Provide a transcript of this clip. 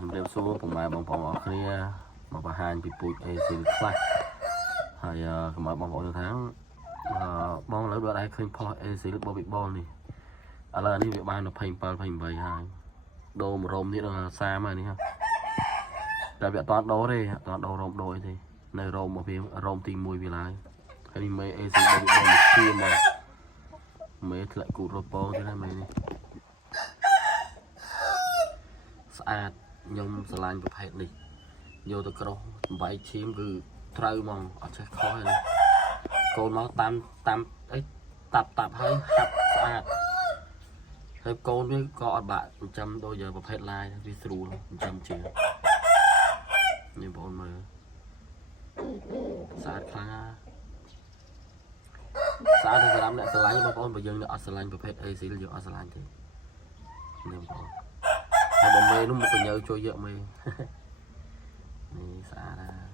ជំរាបសួរពុកម៉ែបងប្អូនអរគ្នាមកបង្ហាញពីពូជអេស៊ីលខ្លះហើយកុំឲ្យបងប្អូនថាបងលើដល់ឯងឃើញផុសអេស៊ីលបប៊ីបលនេះឥឡូវនេះវាបាន27 28ហើយដូររោមនេះដល់30ហើយនេះហ៎តែវាអត់តដូរទេអត់តដូររោមដូរអីទេនៅរោមរបស់វារោមទី1វាឡើយហើយនេះមេអេស៊ីលបប៊ីបលមកជាមកមេធ្លាក់គូរពងទេណាមេនេះស្អាតខ្ញុំស្រឡាញ់ប្រភេទនេះយកទៅក្រោះបាយឈាមគឺត្រូវហ្មងអត់ចេះខុសហើយនេះកូនមកតាមអីតាប់ហើយហាប់ស្អាតហើយកូនវាក៏អត់បាក់ចិញ្ចឹមដូចប្រភេទឡាយវាស្រួលចិញ្ចឹមជឿនេះបងមើលស្អាតខ្លាំងណាស់ស្អាតសម្រាប់អ្នកស្រឡាញ់បងប្អូនបើយើងអត់ស្រឡាញ់ប្រភេទអេស៊ីលយើងអត់ស្រឡាញ់ទេនេះបងប្អូនហើយបើមេនោះមកបញើជួយយកមេនេះស្អាតណាស់